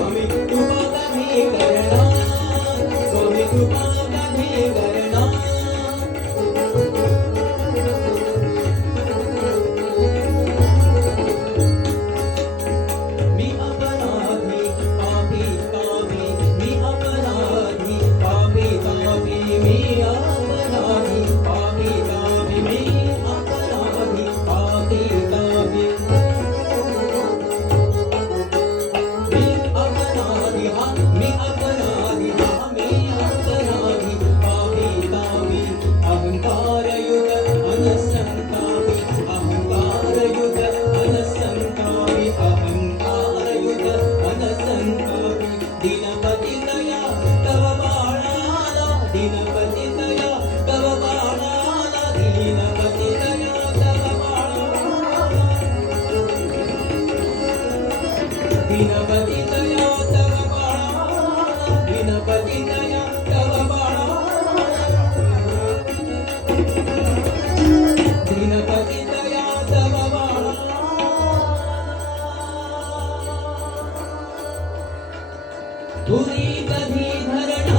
स्वामी कृपा कधी करणार, स्वामी कृपा कधी करणार. मी अपराधी पापी पापी, मी अपराधी पापी पापी, मी अपराधी पापी पापी, मी अपराधी पापी पापी. मी अपराधी हा, मी अपराधी हा, मी अपराधी पापी पापी. अहंकारयुत अनसंतापी, अहंकारयुत अनसंतापी, अहंकारयुत अनसंतापी. दिनपती दया तव बाळाला, दिनपती दया तव बाळाला, दिनपती दया तव बाळाला. दिनपती दया तव बाळाला, दिनपती दया तव बाळाला. दिनपती दया तव बाळाला. धुरी कधी धरण